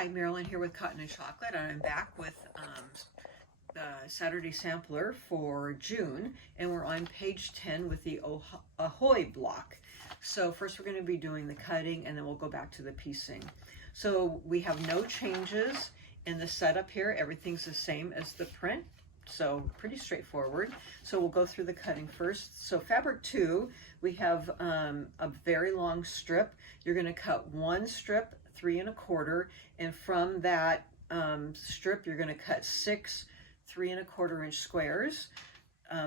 Hi, Marilyn here with Cotton and Chocolate, and I'm back with the Saturday sampler for June, and we're on page 10 with the Ahoy block. So first we're going to be doing the cutting, and then we'll go back to the piecing. So we have no changes in the setup here. Everything's the same as the print, so pretty straightforward. So we'll go through the cutting first. So fabric 2, we have a very long strip. You're going to cut one strip 3 1/4, and from that strip you're going to cut 6 3 1/4 inch squares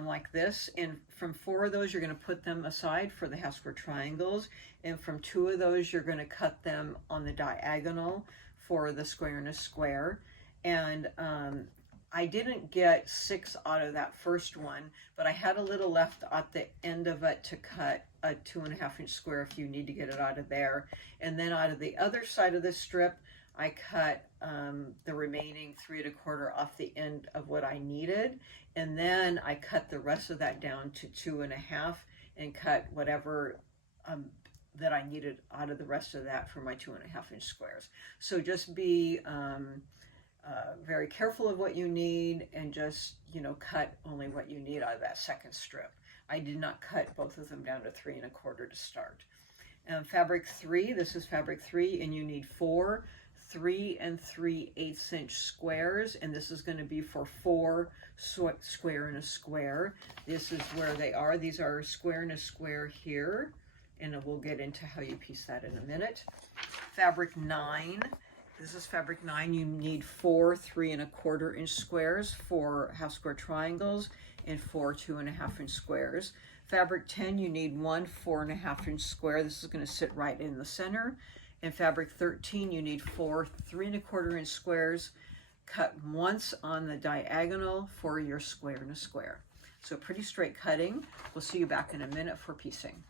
like this, and from 4 of those you're going to put them aside for the half square triangles, and from 2 of those you're going to cut them on the diagonal for the square and a square. And I didn't get 6 out of that first one, but I had a little left at the end of it to cut a 2 1/2 inch square if you need to get it out of there. And then out of the other side of the strip, I cut the remaining 3 1/4 off the end of what I needed. And then I cut the rest of that down to 2 1/2 and cut whatever that I needed out of the rest of that for my 2 1/2 inch squares. So just be very careful of what you need, and just, you know, cut only what you need out of that second strip. I did not cut both of them down to 3 1/4 to start. Fabric 3, this is fabric 3, and you need 4 3 3/8 inch squares, and this is going to be for 4 square and a square. This is where they are. These are square and a square here, and we'll get into how you piece that in a minute. Fabric 9, this is fabric 9. You need 4 3 1/4 inch squares for half square triangles and 4 2 1/2 inch squares. Fabric 10, you need 1 4 1/2 inch square. This is going to sit right in the center. And fabric 13, you need 4 3 1/4 inch squares cut once on the diagonal for your square and a square. So pretty straight cutting. We'll see you back in a minute for piecing.